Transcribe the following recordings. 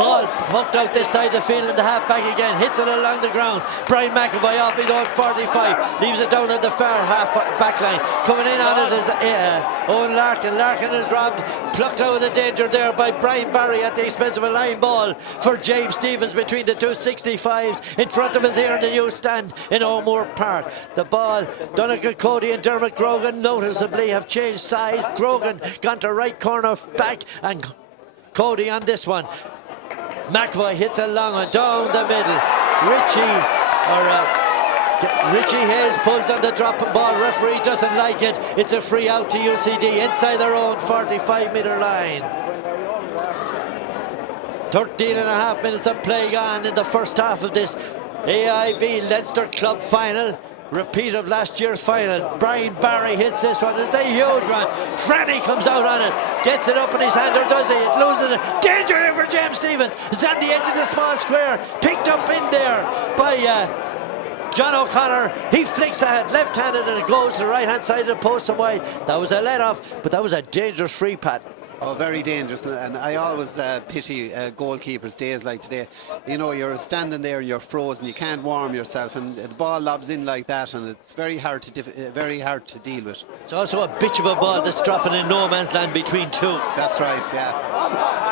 Ball poked out this side of the field and the half back again. Hits it along the ground. Brian McAvoy off his own 45. Leaves it down at the far half back line. Coming in on it is Owen Larkin. Larkin is robbed. Plucked out of the danger there by Brian Barry at the expense of a line ball for James Stevens between the two 65s in front of us here in the new stand in O'Moore Park. The ball, Donegal Cody and Dermot Grogan noticeably have changed size. Grogan gone to right corner back and Cody on this one. McAvoy hits a long one down the middle. Richie Hayes pulls on the dropping ball. Referee doesn't like it. It's a free out to UCD inside their own 45-metre line. 13 and a half minutes of play gone in the first half of this AIB Leinster Club final. Repeat of last year's final. Brian Barry hits this one. It's a huge run. Franny comes out on it. Gets it up in his hand, or does he? It loses it. Danger here for James Stevens. It's on the edge of the small square. Picked up in there by John O'Connor. He flicks ahead, left-handed, and it goes to the right-hand side of the post and wide. That was a let-off, but that was a dangerous free, Pat. Oh, very dangerous, and I always pity goalkeepers days like today. You know, you're standing there, you're frozen, you can't warm yourself, and the ball lobs in like that, and it's very hard to deal with. It's also a bitch of a ball that's dropping in no man's land between two. That's right, yeah.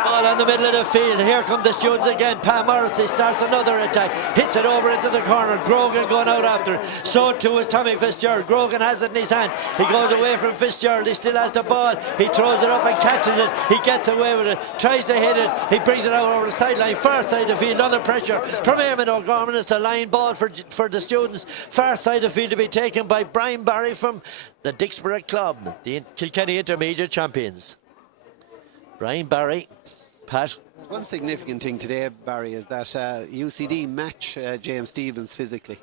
Ball on the middle of the field. Here come the students again. Pam Morrissey starts another attack, hits it over into the corner. Grogan going out after it. So too is Tommy Fitzgerald. Grogan has it in his hand. He goes away from Fitzgerald. He still has the ball. He throws it up and catches it. He gets away with it, tries to hit it. He brings it out over the sideline, far side of the field, under pressure from Eamon O'Gorman. It's a line ball for the students, far side of the field, to be taken by Brian Barry from the Dixborough Club, the Kilkenny Intermediate champions. Brian Barry, Pat. One significant thing today, Barry, is that UCD match James Stevens physically.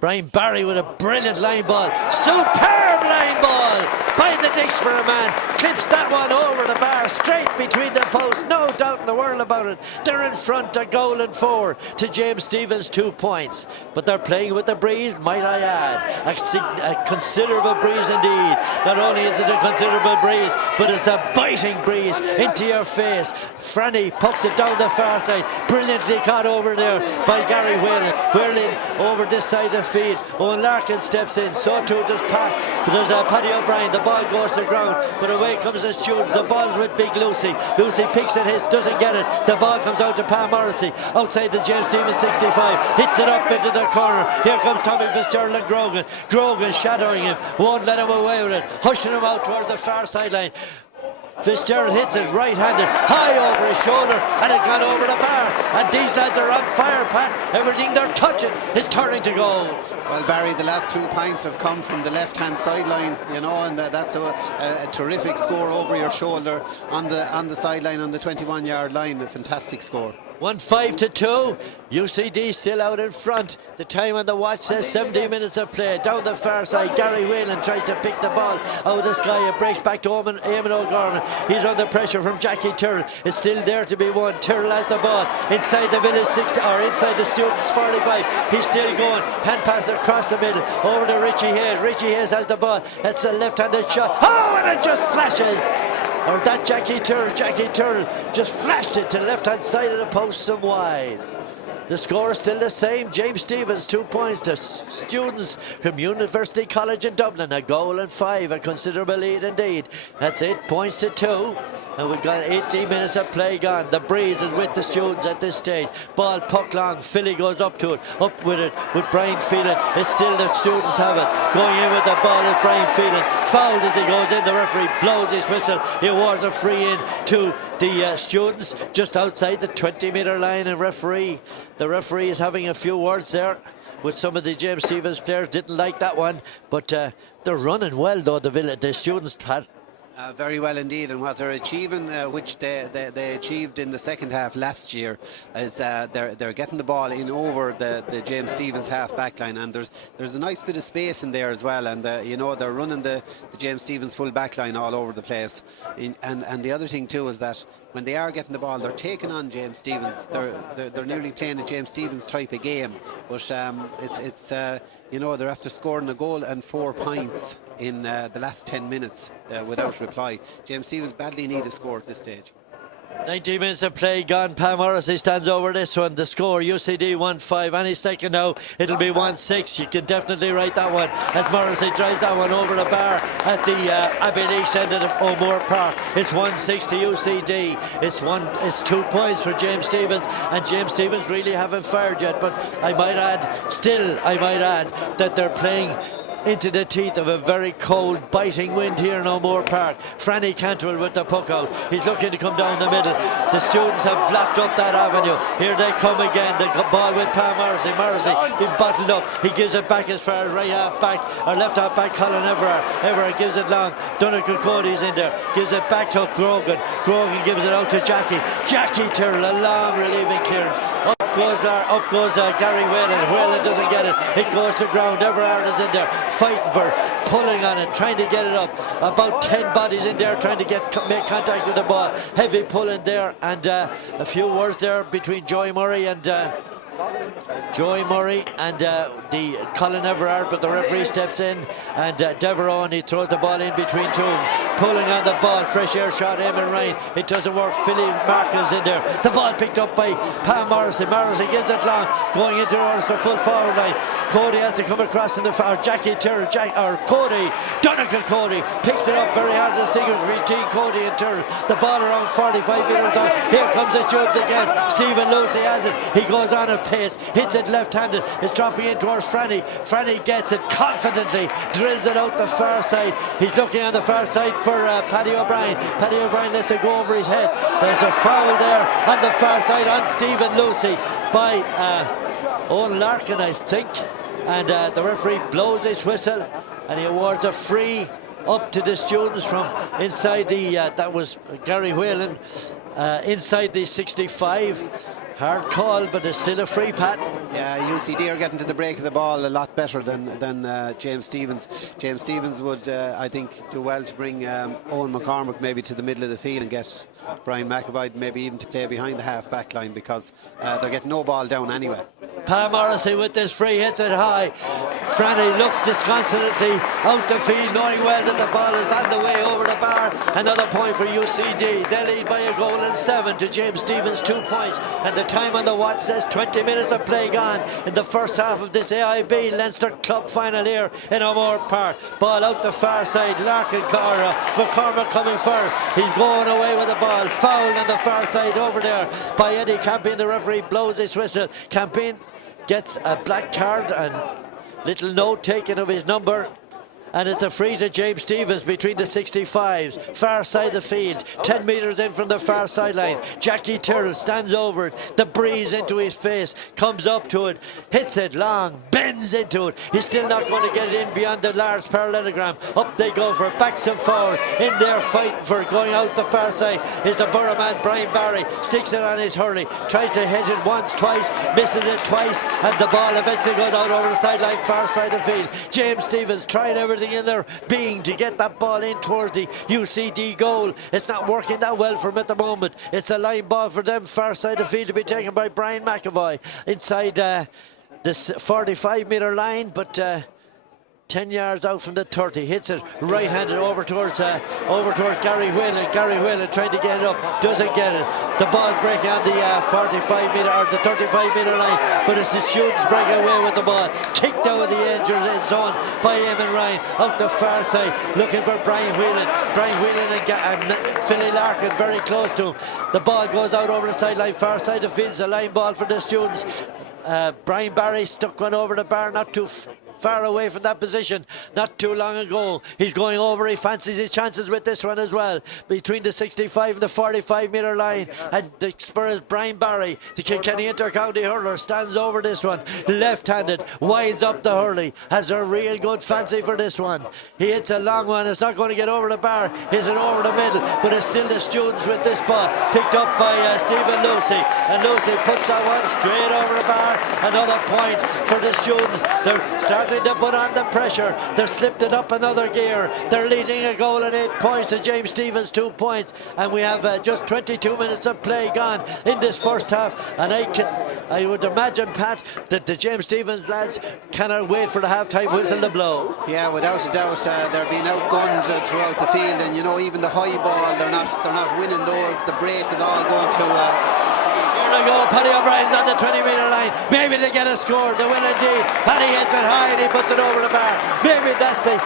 Brian Barry with a brilliant line ball. Superb line ball by the Dixborough man. Clips that one over the bar, straight between the posts. No doubt in the world about it. They're in front, a goal and 4 to James Stevens, 2 points. But they're playing with the breeze, might I add. A considerable breeze indeed. Not only is it a considerable breeze, but it's a biting breeze into your face. Franny pucks it down the far side. Brilliantly caught over there by Gary Whalen. Whirling over this side of the field. Owen Larkin steps in. So too does Paddy O'Brien. The ball goes to the ground, but away comes the students. The ball's with Big Lucy. Lucy picks it, hits, doesn't get it. The ball comes out to Pam Morrissey outside the James Stevens 65. Hits it up into the corner. Here comes Tommy Fitzgerald and Grogan. Grogan shadowing him, won't let him away with it, hushing him out towards the far sideline. Fitzgerald hits it right-handed, high over his shoulder, and it gone over the bar. And these lads are on fire, Pat. Everything they're touching is turning to goal. Well, Barry, the last 2 points have come from the left-hand sideline, you know, and that's a terrific score over your shoulder on the sideline on the 21-yard line. A fantastic score. 1-5-2. UCD still out in front. The time on the watch says 70 minutes of play. Down the far side, Gary Whalen tries to pick the ball out of the sky. It breaks back to Eamon O'Gorman. He's under pressure from Jackie Tyrrell. It's still there to be won. Tyrrell has the ball inside the village 60, or inside the students 45. He's still going. Hand pass across the middle over to Richie Hayes. Richie Hayes has the ball. That's a left-handed shot. Oh, and it just flashes. Or that Jackie Tyrrell just flashed it to the left-hand side of the post and wide. The score is still the same. James Stevens, 2 points to students from University College in Dublin. A goal and 5, a considerable lead indeed. That's 8 points to 2. And we've got 18 minutes of play gone. The breeze is with the students at this stage. Ball puck long. Philly goes up to it. Up with it with Brian Phelan. It's still the students have it. Going in with the ball is Brian Phelan. Fouled as he goes in. The referee blows his whistle. He awards a free in to the students just outside the 20-metre line. And the referee is having a few words there with some of the James Stevens players. Didn't like that one. But they're running well, though, the students, Pat. Very well indeed, and what they're achieving, which they achieved in the second half last year, is they're getting the ball in over the James Stevens half back line, and there's a nice bit of space in there as well, and you know, they're running the James Stevens full back line all over the place. And the other thing too is that when they are getting the ball, they're taking on James Stevens. They're nearly playing a James Stevens type of game, but it's you know, they're after scoring a goal and 4 points in the last 10 minutes without reply. James Stevens badly need a score at this stage. 19 minutes of play gone. Pam Morrissey stands over this one. The score, UCD 1-5. Any second now, it'll be 1-6. You can definitely write that one as Morrissey drives that one over the bar at the Abbey Leaks end of O'Moore Park. It's 1-6 to UCD. It's 2 points for James Stephens, and James Stephens really haven't fired yet. But I might add that they're playing into the teeth of a very cold, biting wind here in O'Moore Park. Franny Cantwell with the puck out. He's looking to come down the middle. The students have blocked up that avenue. Here they come again. The ball with Pam Morrissey. Morrissey been bottled up. He gives it back as far as right half back, or left half back. Colin Everard. Everard gives it long. Donegal Cody's in there. Gives it back to Grogan. Grogan gives it out to Jackie. Jackie Tyrrell, a long relieving clearance. Up goes Gary Whalen. Whalen doesn't get it. It goes to ground. Everard is in there, fighting for, pulling on it, trying to get it up. About 10 bodies in there trying to make contact with the ball. Heavy pulling there, and a few words there between Joey Murray and the Colin Everard, but the referee steps in, and Devereaux, and he throws the ball in between two, pulling on the ball. Fresh air shot, Eamon Ryan. It doesn't work. Philly Markins in there. The ball picked up by Pam Morrissey. Morrissey gives it long, going into the full forward line. Cody has to come across in the far. Jackie Tyrrell, Cody, Donegal Cody picks it up. Very hard to distinguish between Cody and Tyrrell. The ball around 45 metres out. Here comes the Jubes again. Stephen Lucy has it. He goes on a pace, hits it left-handed. It's dropping in towards Franny. Franny gets it confidently, drills it out the far side. He's looking on the far side for Paddy O'Brien. Paddy O'Brien lets it go over his head. There's a foul there on the far side on Stephen Lucy by Owen Larkin, I think. And the referee blows his whistle, and he awards a free up to the students from inside the, that was Gary Whalen, inside the 65. Hard call, but it's still a free, Pat. Yeah, UCD are getting to the break of the ball a lot better than James Stephens. James Stephens would, I think, do well to bring Owen McCormick maybe to the middle of the field and get Brian McAvoy maybe even to play behind the half-back line, because they're getting no ball down anyway. Pam Morrissey with this free, hits it high. Franny looks disconsolately out the field, knowing well that the ball is on the way over the bar. Another point for UCD. They lead by a goal and 7 to James Stephens, 2 points. And the time on the watch says 20 minutes of play gone in the first half of this AIB Leinster Club final here in O'Moore Park. Ball out the far side. Larkin, McCormick coming first. He's going away with the ball. Foul on the far side over there by Eddie Campion. The referee blows his whistle. Campion gets a black card and little note taken of his number, and it's a free to James Stephens between the 65s, far side of the field, 10 metres in from the far sideline. Jackie Tyrrell stands over it, the breeze into his face, comes up to it, hits it long, bends into it. He's still not going to get it in beyond the large parallelogram. Up they go for backs and forwards, in there fighting for going out the far side is the Borough man Brian Barry. Sticks it on his hurley, tries to hit it once, twice, misses it twice, and the ball eventually goes out over the sideline, far side of the field. James Stephens tried everything in their being to get that ball in towards the UCD goal. It's not working that well for them at the moment. It's a line ball for them, far side of the field, to be taken by Brian McAvoy inside this 45-metre line, but 10 yards out from the 30, hits it right-handed over towards Gary Whalen. Gary Whalen trying to get it up, doesn't get it. The ball breaking on the 45-metre or the 35-metre line, but it's the students breaking away with the ball. Kicked out of the end zone by Eamon Ryan, out the far side, looking for Brian Whelan. Brian Whelan and Philly Larkin very close to him. The ball goes out over the sideline, far side of the field. It's a line ball for the students. Brian Barry stuck one over the bar, not too far away from that position not too long ago. He's going over, he fancies his chances with this one as well, between the 65 and the 45-metre line, and the Spurs Brian Barry, the Kilkenny Inter-County hurler, stands over this one, left-handed, winds up the hurley, has a real good fancy for this one. He hits a long one, it's not going to get over the bar, hits it over the middle, but it's still the students with this ball, picked up by Stephen Lucy, and Lucy puts that one straight over the bar. Another point for the students. They're starting struggling to put on the pressure. They're slipped it up another gear. They're leading a goal and 8 points to James Stephens, 2 points. And we have just 22 minutes of play gone in this first half. And I would imagine, Pat, that the James Stephens lads cannot wait for the half-time whistle to blow. Yeah, without a doubt, they're being outgunned throughout the field, and you know, even the high ball, they're not winning those. The break is all going to. Here they go. Paddy O'Brien's on the 20-metre line. Maybe they get a score. They will indeed. Paddy hits it high and he puts it over the bar. Maybe that's the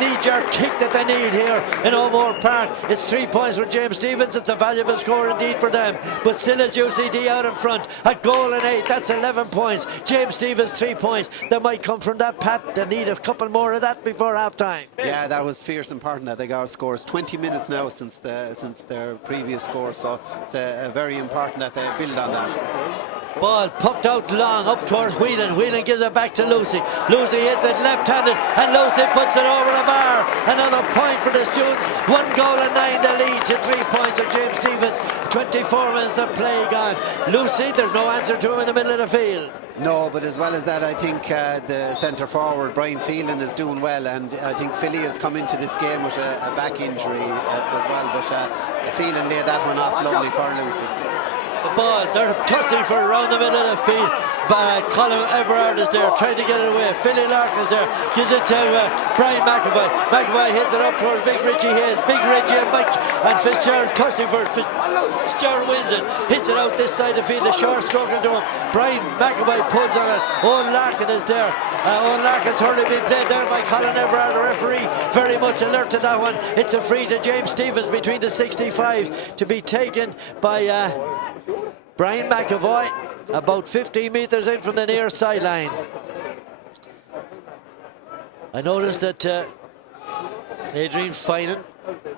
knee-jerk kick that they need here in O'Moore Park. It's 3 points for James Stephens. It's a valuable score indeed for them. But still it's UCD out in front. A goal and 8. That's 11 points. James Stephens 3 points. They might come from that, Pat. They need a couple more of that before half-time. Yeah, that was fierce and important that they got scores. 20 minutes now since their previous score, so it's very important that they build on that. Ball pucked out long up towards Whelan. Whelan gives it back to Lucy. Lucy hits it left-handed and Lucy puts it over the bar. Another point for the students. 1 goal and 9 to lead to 3 points of James Stephens. 24 minutes of play gone. Lucy, there's no answer to him in the middle of the field. No, but as well as that, I think the centre forward Brian Phelan is doing well, and I think Philly has come into this game with a back injury as well, but Phelan laid that one off lovely for Lucy. The ball, they're tussling for around the middle of the field. Colin Everard is there trying to get it away. Philly Larkin is there, gives it to Brian McAvoy. McAvoy hits it up towards Big Richie Hayes. Big Richie and Fitzgerald tussling for it. Fitzgerald wins it, hits it out this side of the field. A short stroke into him. Brian McAvoy pulls on it. Owen Larkin is there. Owen Larkin's hardly been played there by Colin Everard, the referee. Very much alert to that one. It's a free to James Stephens between the 65 to be taken by Brian McAvoy, about 15 metres in from the near sideline. I noticed that Adrian Finan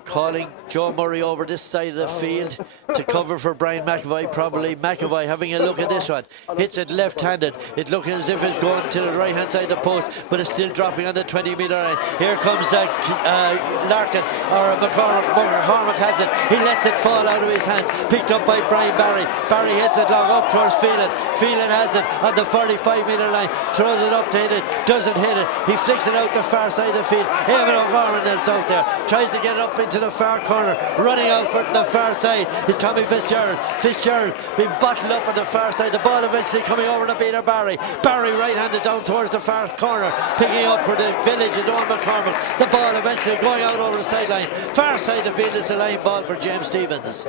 calling Joe Murray over this side of the field to cover for Brian McAvoy. Probably McAvoy having a look at this one. Hits it left-handed. It looking as if it's going to the right-hand side of the post, but it's still dropping on the 20-metre line. Here comes Larkin, or McCormick has it. He lets it fall out of his hands. Picked up by Brian Barry. Barry hits it long up towards Phelan. Phelan has it on the 45-metre line. Throws it up to hit it. Doesn't hit it. He flicks it out the far side of the field. Eamon O'Gorman that's out there. Tries to get it up into the far corner. Running out for the far side is Tommy Fitzgerald. Fitzgerald being bottled up on the far side. The ball eventually coming over to Peter Barry. Barry right-handed down towards the far corner. Picking up for the Village is Owen McCormick. The ball eventually going out over the sideline. Far side of the field is a line ball for James Stephens.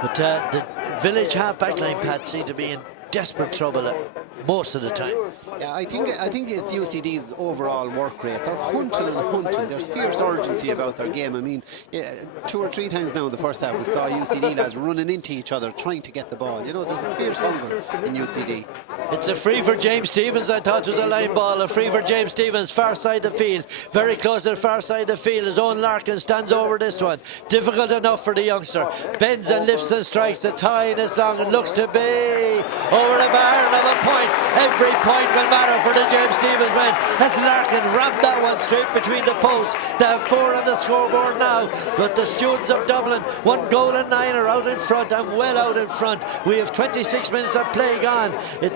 But the Village half-back line, Pat, seem to be in desperate trouble most of the time. Yeah, I think it's UCD's overall work rate. They're hunting and hunting. There's fierce urgency about their game. I mean, 2 or 3 times now in the first half we saw UCD lads running into each other trying to get the ball. You know, there's a fierce hunger in UCD. It's a free for James Stephens. I thought it was a line ball. A free for James Stephens, far side of the field. Very close to the far side of the field as Owen Larkin stands over this one. Difficult enough for the youngster. Bends and lifts and strikes. It's high and it's long. It looks to be over the bar. Another point. Every point will matter for the James Stephens men as Larkin rammed that one straight between the posts. They have 4 on the scoreboard now, but the students of Dublin, 1 goal and 9 are out in front and well out in front. We have 26 minutes of play gone. It's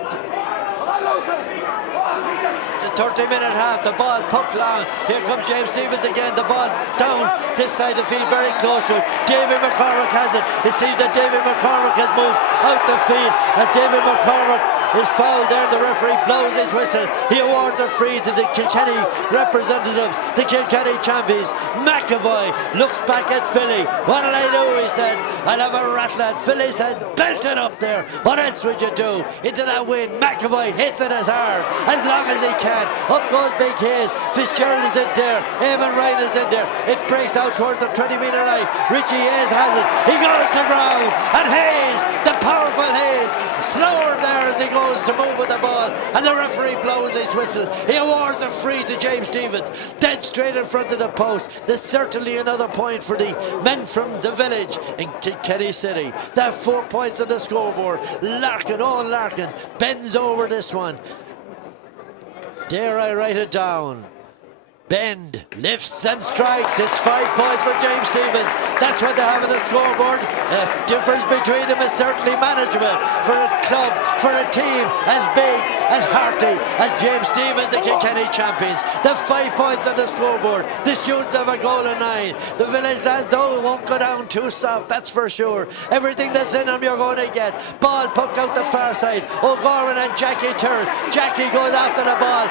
a 30-minute half. The ball pucked long. Here comes James Stephens again. The ball down this side of the field, very close to it. David McCormick has it. It seems that David McCormick has moved out the field, and David McCormick is fouled there. The referee blows his whistle. He awards a free to the Kilkenny representatives, the Kilkenny champions. McAvoy looks back at Philly. What'll I do? He said. I'll have a rattle at. Philly said, belt it up there. What else would you do? Into that wind. McAvoy hits it as hard, as long as he can. Up goes Big Hayes. Fitzgerald is in there. Eamon Ryan is in there. It breaks out towards the 20-metre line. Richie Hayes has it. He goes to ground. And Hayes, the powerful Hayes, slower there as he goes to move with the ball, and the referee blows his whistle. He awards a free to James Stephens, dead straight in front of the post. There's certainly another point for the men from the Village in Kilkenny City. They have 4 points on the scoreboard. Larkin, Owen Larkin, bends over this one. Dare I write it down? Bend, lifts and strikes. It's 5 points for James Stephens. That's what they have on the scoreboard. The difference between them is certainly manageable for a club, for a team as big as hearty as James Stevens, the Kilkenny champions. The 5 points on the scoreboard. The students have a goal of 9. The village lads, though, won't go down too soft, that's for sure. Everything that's in them you're going to get. Ball poked out the far side. O'Gorman and Jackie turn. Jackie goes after the ball.